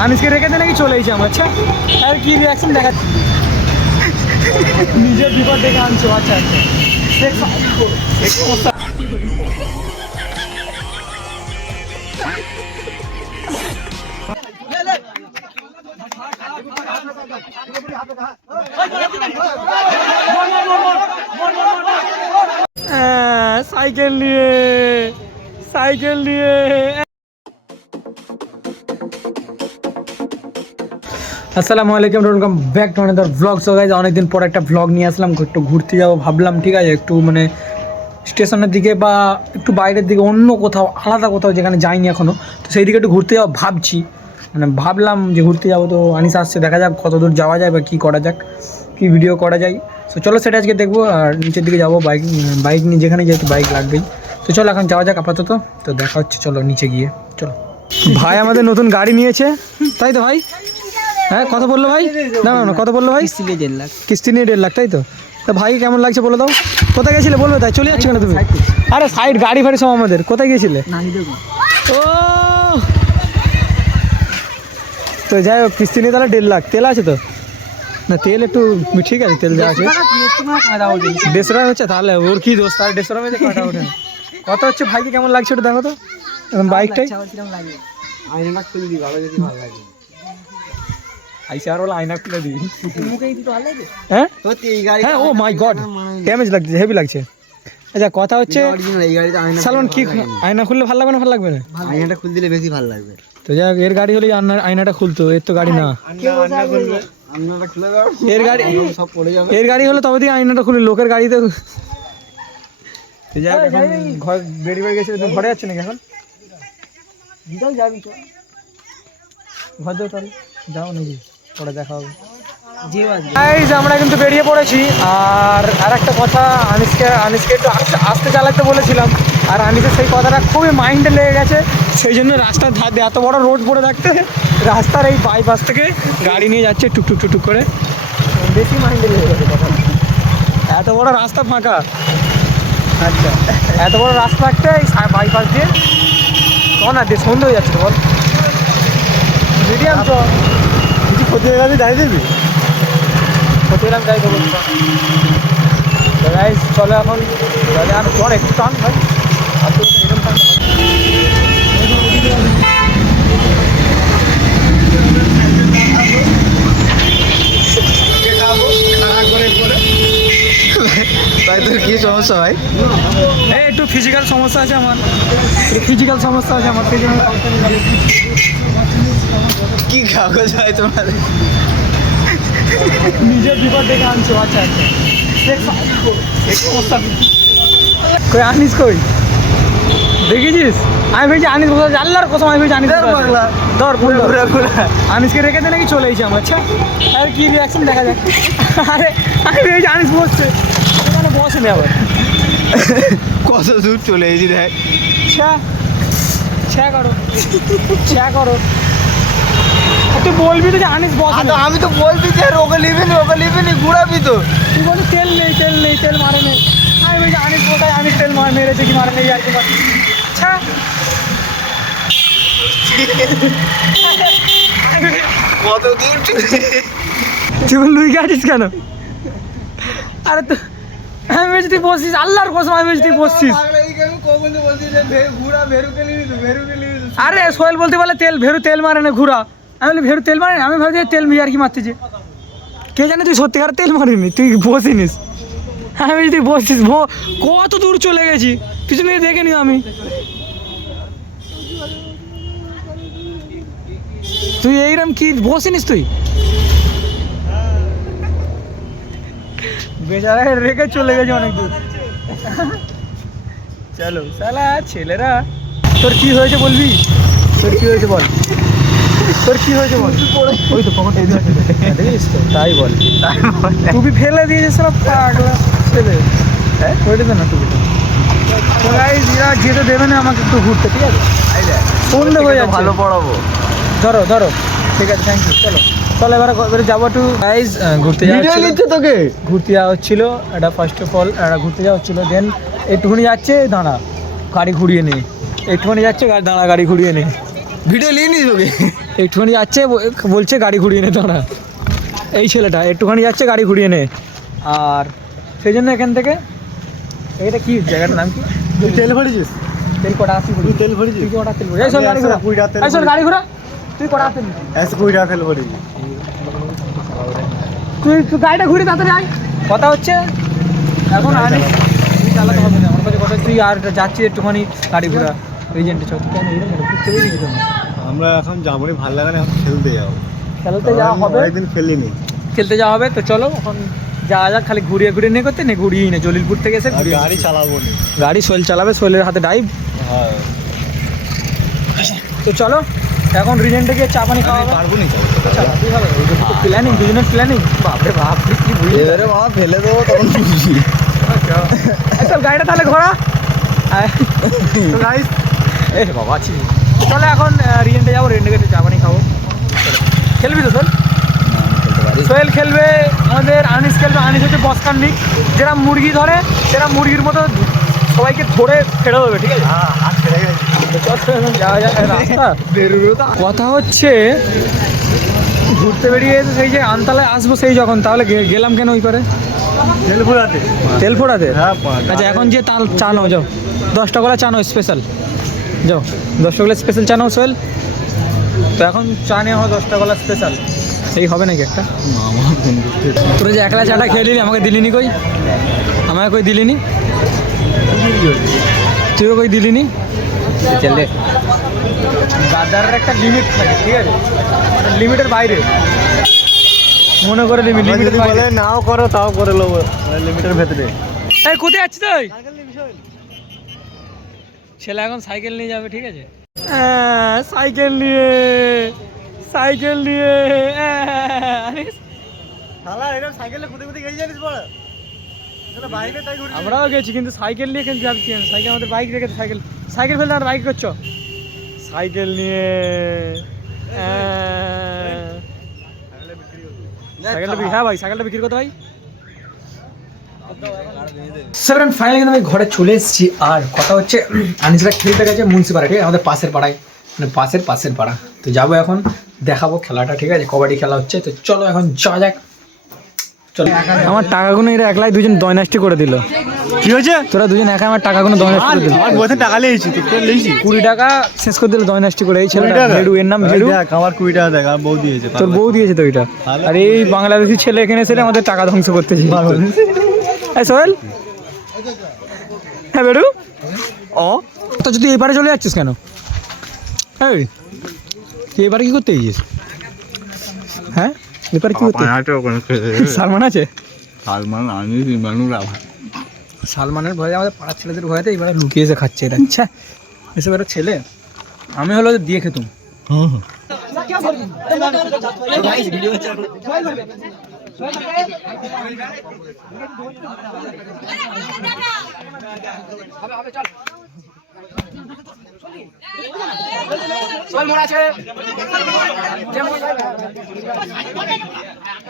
আনিসকে রেখে দে নাকি চলে এসে আমার আচ্ছা আর কি রিয়াকশন দেখা নিজের বিপদ দেখে আনছো আচ্ছা আচ্ছা দেখ, অবস্থা। আহ, সাইকেল আসসালামু আলাইকুম welcome back to another vlog so guys অনেকদিন পর একটা ব্লগ নিয়ে আসলাম, একটু ঘুরতে যাব ভাবলাম, ঠিক আছে? একটু মানে স্টেশনের দিকে বা একটু বাইরের দিকে অন্য কোথাও, আলাদা কোথাও যেখানে যাইনি এখনও তো সেই দিকে একটু ঘুরতে যাব ভাবছি। মানে ভাবলাম যে ঘুরতে যাব, তো আনিস আসছে, দেখা যাক কত দূর যাওয়া যায় বা কী করা যাক, কী ভিডিও করা যায়। তো চলো সেটা আজকে দেখব, আর নিচের দিকে যাব বাইক বাইক নিয়ে, যেখানে যেহেতু বাইক লাগবেই। তো চলো এখন যাওয়া যাক আপাতত, তো দেখা হচ্ছে, চলো নিচে গিয়ে, চলো। ভাই আমাদের নতুন গাড়ি নিয়েছে, তাই তো ভাই? হ্যাঁ কত বলল ভাই? না না না কত বলল ভাই? কিস্তি নিয়ে দেড় লাখ। কিস্তি নিয়ে দেড় লাখ তাই তো? তা ভাই কেমন লাগছে বলে দাও। কোথায় গেছিলে বলবে? তাই চলে যাচ্ছে কেন তুমি? আরে সাইড গাড়ি ফাড়ি সব আমাদের। কোথায় গিয়েছিলে ও! তো যাই হোক কিস্তি নিয়ে তাহলে দেড় লাখ। তেল আছে তো? না তেল একটু ঠিক আছে তেল যা আছে। দেড়শো টাকা হচ্ছে তাহলে ওর কি দোষ? তাহলে দেড়শো টাকা কাটা ওঠে না। কত হচ্ছে ভাইকে কেমন লাগছে ওটা দেখো তো। এখন বাইকটাই লাগে আয়নাটা খুলে দিই ভালো যদি ভালো লাগে আইসে আর আয়না খুলে লাগে হ্যাঁ? গাড়ি হ্যাঁ ও মাই গড ড্যামেজ লাগছে হেভি লাগছে। আচ্ছা কথা হচ্ছে অরিজিনাল এই গাড়িতে আয়না সালমান কি আয়না খুললে ভালো লাগবে না ভালো লাগবে না? আয়নাটা খুলে দিলে বেশি ভালো লাগবে। তো যাক এর গাড়ি হলে আয়না- আয়নাটা খুলতো এর তো গাড়ি না। এর গাড়ি সব পড়ে এর গাড়ি হলে তবে দিয়ে আয়নাটা খুলে লোকের গাড়িতে তো যাক এখন ঘর বেরিয়ে বেরিয়ে গেছে ঘরে যাচ্ছে নাকি এখন? যাবি ঘর যাও তাহলে যাও নাকি। পরে দেখা হবে। আমরা কিন্তু বেরিয়ে পড়েছি। আর আর একটা কথা আনিসকে আনিসকে একটু আস্তে আস্তে চালাতে বলেছিলাম। আর আনিসের সেই কথাটা খুবই মাইন্ডে লেগে গেছে। সেই জন্য রাস্তার ধার দিয়ে এত বড় রোড পড়ে থাকতে রাস্তার এই বাইপাস থেকে গাড়ি নিয়ে যাচ্ছে টুকটুক টুকটুক করে। বেশি মাইন্ডে লেগে গেছে কথা। এত বড় রাস্তা ফাঁকা। আচ্ছা। এত বড় রাস্তা থাকতে এই বাইপাস দিয়ে চ না দিয়ে সন্ধ্যে হয়ে যাচ্ছে তো বল মিডিয়াম চ হয়ে গেছে দাঁড়িয়ে দিবি? ক্ষতিরাম যাই দেবো। তো চলো এখন। চলে আর চল একটু টান ভাই আর তো এরকম টান তাই তোর কি সমস্যা ভাই? এই একটু ফিজিক্যাল সমস্যা আছে আমার। ফিজিক্যাল সমস্যা আছে আমার জন্য কি কাগজ ভাই তোমার? নিজের বিপদ দেখে আনছো আচ্ছা আচ্ছা। কই আনিস কই? দেখেছিস আমি ভেবেছি আনিস কোথায় আল্লাহর কসম আমি ভেবেছি আনিস ধর। ঘুরা ঘুরা। আনিসকে রেখে দে নাকি চলে এসে আমার আচ্ছা? আর কি রিয়াকশন দেখা যাক। আরে আমি ভেবেছি আনিস বসছে। ওখানে বসে নে আবার। কত দূর চলে এসেছি দেখ। ছ্যা ছ্যা করো। ছ্যা করো। তুই বলবি তো যে আনিস বসে না আমি তো বলছি যে ওকে নিবি নি ওকে নিবি নি ঘুরাবি তো। তুই বলি তেল নেই তেল নেই তেল মারে নেই। আমি বলছি আনিস কোথায় আনিস তেল মার মেরেছে কি মারে নেই আর কি মারে কত দূর তুই লুই গেছিস কেন? আরে তো আমি বলছি তুই বসছিস আল্লাহর কসম আমি বলছি তুই বসছিস। তো তো আরে সোহেল বলতে বলে তেল ভেরু তেল মারে না ঘুরা। আমি বলি ভেরু তেল মারে আমি ভাবছি তেল মিয়ার কি মারতেছে। কে জানে তুই সত্যিকার তেল মারিনি, তুই বসিনিস। আমি বলছি, তুই বসছিস কত দূর চলে গেছি, পিছনে দেখে নিও আমি। তুই এইরকম কি, বসিনিস তুই? বেচারা রেখে চলে গেছে অনেক দূর চলো সালা ছেলেরা, তোর কি হয়েছে বলবি? তোর কি হয়েছে বল। তোর কি হয়েছে বল? ওই তো পকেটে দেখিস তো তাই বল। টুপি ফেলে দিয়েছে সব পাগলা। ছেলে হ্যাঁ? ওইটা না টুপিটা। তো গাইজ এরা যেতে দেবে না আমাকে একটু ঘুরতে ঠিক আছে? সন্ধে হয়ে যাচ্ছে। ভালো পড়াবো। ধরো ধরো। ঠিক আছে থ্যাংক ইউ চলো। চলো এবার এবারে যাব একটু। গাইজ ঘুরতে যাওয়া তোকে? ঘুরতে যাওয়া হচ্ছিল। এটা ফার্স্ট অফ অল এটা ঘুরতে যাওয়া হচ্ছিল। দেন একটুখানি যাচ্ছে দাঁড়া গাড়ি ঘুরিয়ে নেই একটুখানি যাচ্ছে গাড়ি দাঁড়া গাড়ি ঘুরিয়ে নে। ভিডিও নিয়ে নিস ওকে একটুখানি যাচ্ছে বলছে গাড়ি ঘুরিয়ে নে দাঁড়া। এই ছেলেটা একটুখানি যাচ্ছে গাড়ি ঘুরিয়ে নে। আর সেই জন্য এখান থেকে এটা কি জায়গাটার নাম কি? তুই তেল ভরেছিস? তেল কটা আসি তুই তেল ভরেছিস? তুই কটা তেল ভরে এই শোন গাড়ি ঘোরা। কুড়ি তেল এই গাড়ি ঘোরা। তুই কটা তেল এসে কুড়ি টাকা তেল ভরেছিস তুই তুই গাড়িটা ঘুরে তাড়াতাড়ি আয়। কথা হচ্ছে এখন আনি তুই চালাতে হবে না আমার কাছে কথা তুই আর যাচ্ছিস একটুখানি গাড়ি ঘোরা। রিজেন্টে চল কেন এরকম? ঘুরতে না। আমরা এখন যাব না ভালো লাগে না খেলতে যাব। খেলতে যাওয়া হবে? একদিন খেলিনি। খেলতে যাওয়া হবে তো চলো এখন যাওয়া যাক খালি ঘুরিয়ে ঘুরিয়ে নিয়ে করতে নে ঘুরিয়েই না জলিলপুর থেকে এসে গাড়ি চালাবো না। গাড়ি সোহেল চালাবে সোহেলের হাতে ড্রাইভ হ্যাঁ। তো চলো এখন রিজেন্টে গিয়ে চা পানি খাওয়া পারব না প্ল্যানিং দুজনের প্ল্যানিং বাপরে বাপ কি বুঝলি এবারে মা ফেলে দেবো তখন বুঝি চল গাড়িটা তাহলে ঘোরা। তো গাইস এ বাবা আছি চলো এখন রিজেন্টে যাব রিজেন্টে গিয়ে চা পানি খাব। খেলবি তো সোহেল? সোহেল খেলবে আমাদের আনিস খেলবে। আনিস হচ্ছে বসকান লিগ যেরা মুরগি ধরে সেরা মুরগির মতো সবাইকে ধরে ছেড়ে দেবে ঠিক আছে? হ্যাঁ গেছে। রাস্তা। কথা হচ্ছে ঘুরতে বেরিয়ে এসে সেই যে আনতালায় আসব সেই যখন তাহলে গেলাম কেন ওই পারে? তেল ভরাতে তেল ফোড়াতে হ্যাঁ আচ্ছা এখন যে তাল চা নাও যাও। দশটা করে চা নাও স্পেশাল যাও। দশটা গলা স্পেশাল চা নাও সোহেল। তো এখন চা নেওয়া হয় দশটা গলা স্পেশাল এই হবে নাকি একটা? তোরা যে একলা চাটা খেয়ে নিলি আমাকে দিলিনি কই? আমাকে কই দিলিনি? তুইও কই দিলিনি? চলে গাদারের একটা লিমিট থাকে ঠিক আছে? লিমিটের বাইরে। মনে করে লিমিট লিমিটের বাইরে। নাও করো তাও করে নেব। লিমিটের ভেতরে। এই কোথায় আছিস তুই? ছেলে এখন সাইকেল নিয়ে যাবে ঠিক আছে? হ্যাঁ, সাইকেল নিয়ে সাইকেল নিয়ে। সাইকেলে কোথায় কোথায় গেছে জানিস বড় আমরাও গেছি কিন্তু সাইকেল নিয়ে কিন্তু যাচ্ছি। সাইকেল আমাদের বাইক রেখে সাইকেল। সাইকেল ফেলতে আর বাইক করছ? সাইকেল নিয়ে হ্যাঁ। সাইকেলটা বিক্রি হ্যাঁ ভাই সাইকেলটা বিক্রি করতে ভাই। সেভেন ফাইনালি কিন্তু আমি ঘরে চলে এসেছি। আর কথা হচ্ছে আনিসরা খেলতে গেছে মুন্সিপাড়া ঠিক আমাদের পাশের পাড়ায়। মানে পাশের পাশের পাড়া। তো যাব এখন দেখাবো খেলাটা ঠিক আছে? কবাডি খেলা হচ্ছে। তো চলো এখন যাওয়া যাক। চলো। আমার টাকাগুলো এরা একলাই দুজন দয়নাষ্টি করে দিল। কি হয়েছে? তোরা দুজন একা আমার টাকাগুলো দয়নাষ্টি করে দিল। আমার বসে টাকা লেগেছি তুই তো লেগেছি? কুড়ি টাকা শেষ করে দিল দয়নাষ্টি করে। এই ছেলেটা ভেড়ু এর নাম ভেড়ু দেখ আমার কুড়ি টাকা দেখ আমার বউ দিয়েছে তোর বউ দিয়েছে তো ওইটা আর এই বাংলাদেশি ছেলে এখানে এসে আমাদের টাকা ধ্বংস করতেছে। এই সোহেল হ্যাঁ বেড়ু ও? তো যদি এবারে চলে যাচ্ছিস কেন? এই। তুই এবারে কি করতে গিয়েছিস? হ্যাঁ? এবারে কি করতে? সালমান আছে? সালমান আমি বিমানুরা সালমানের ভয়ে আমাদের পাড়ার ছেলেদের ভয়েতে এবারে লুকিয়ে এসে খাচ্ছে এটা আচ্ছা এসব একটা ছেলে। আমি হলো দিয়ে খেতুম। হ্যালো হ্যালো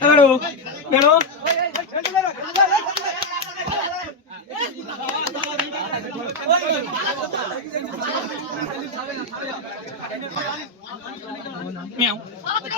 চলো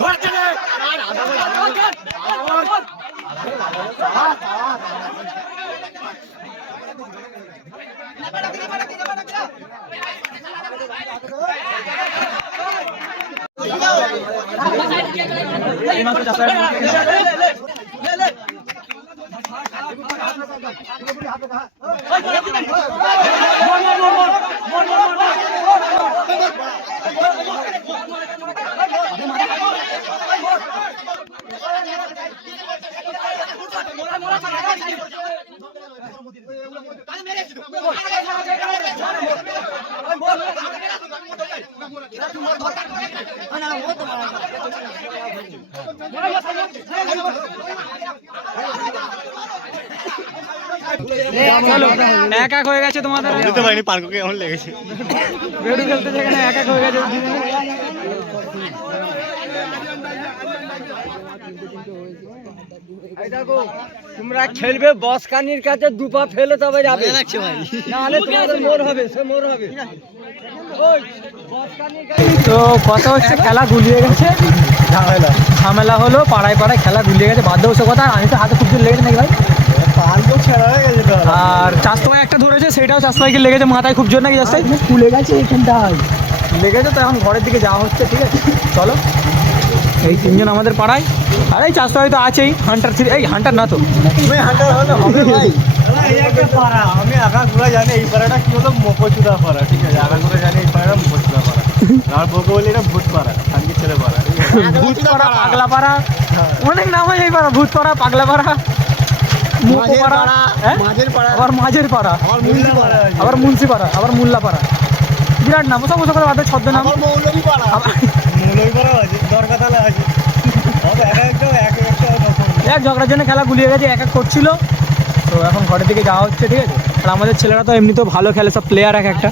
ধরছে এই মাত্র এক এক হয়ে গেছে তোমাদের। বুঝতে পারিনি পার্ককে কেমন লেগেছে। বেড়ু খেলতে যেখানে এক এক হয়ে গেছে। তোমরা খেলবে বসকানির কাছে দুপা ফেলে তবে যাবে। নাহলে তোমাদের মোর হবে সে মোর হবে। তো কথা হচ্ছে খেলা গুলিয়ে গেছে। ঝামেলা। ঝামেলা হলো পাড়ায় পাড়ায় খেলা গুলিয়ে গেছে। বাধ্য হচ্ছে কথা আমি তো হাতে খুব জোর লেগেছে নাকি ভাই? আর ভাই একটা ধরেছে সেটাও চাস্তো ভাইকে লেগেছে মাথায় খুব জোর নাকি চাস্তাই খুলে গেছে এখানটায়। লেগেছে তো এখন ঘরের দিকে যাওয়া হচ্ছে ঠিক আছে। চলো। এই তিনজন আমাদের পাড়ায় আর এই চাষটা হয়তো আছেই হান্টার থ্রি এই হান্টার না তো। হান্টার হলে হবে ভাই। পাড়া আমি আগাগুলা জানি এই পাড়াটা কি হলো মকচুদা পাড়া ঠিক আছে? জানি এই পাড়াটা মকচুদা পাড়া। আর বউকে বলি এটা ভূত পাড়া খানকি ছেলে পাড়া ঠিক আছে? ভূত পাড়া? পাগলা পাড়া। অনেক নাম আছে এই পাড়া ভূত পাড়া পাগলা পাড়া। মোকো মাঝের পাড়া। পাড়া, হ্যাঁ? মাঝের আবার মাঝের পাড়া। আবার মুন্সি পাড়া। আবার মুল্লা পাড়া। বিরাট নাম সব সব বাদে ছদ্ম নাম পাড়া। ঝগড়ার জন্য খেলা গুলিয়ে গেছে, এক এক করছিল। তো এখন ঘরের দিকে যাওয়া হচ্ছে, ঠিক আছে? আর আমাদের ছেলেরা তো এমনিতেও ভালো খেলে, সব প্লেয়ার এক একটা।